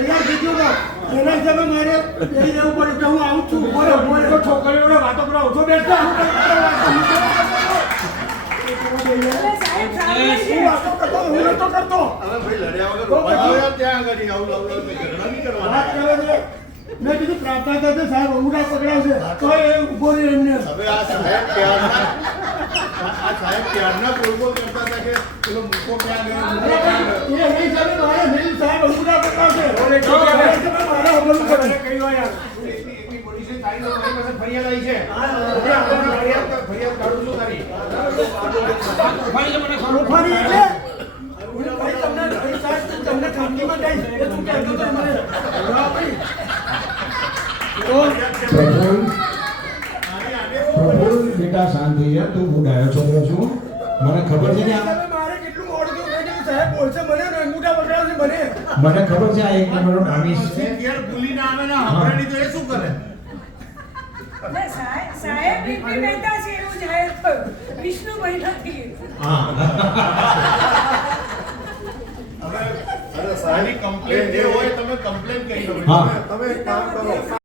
એના હિસાબે મારે બેસી રહેવું પડે કે હું આવું છું. બોલો છોકરીઓને વાતો કરો ઓછો બેસતા વાતો કરતો હું નતો કરતો. મેં કીધું પ્રાર્થના કરશે સાહેબ અંગૂઠા પકડાવશે તો એ ઉભો રહી એમને. હવે આ સાહેબ ક્યારના બોલબોલ કરતા હતા કે પેલો મૂકો ક્યાં ગયો એ હિસાબે મારે નહીં સાહેબ અંગૂઠા પકડાવશે મારે અમલું કરે કઈ વાર પોલીસે તારી મારી પાસે ફરિયાદ આવી છે. ફરિયાદ કાઢું છું તારી તમને ખાનગીમાં જઈશ એ તું કહેતો તો મને પ્રભુ બેટા શાંત થઈ જા. તું હું ડાયો છોકરો છું, મને ખબર છે કે મારે કેટલું મોડું થયું કે સાહેબ બોલશે મને અંગૂઠા પકડાવશે મને ખબર છે આ એક નંબરનો ડામીસ છે. ઘેર ભૂલી ના આવે ને હમણાંની તો એ શું કરે? સાહેબ બીપી મહેતા છે એવું જાહેર થયું. વિષ્ણુભાઈ નથી. હા હવે અરે સાહેબ કમ્પ્લેન જે હોય તમે કમ્પ્લેન કરી દો. હા. તમે એક કામ કરો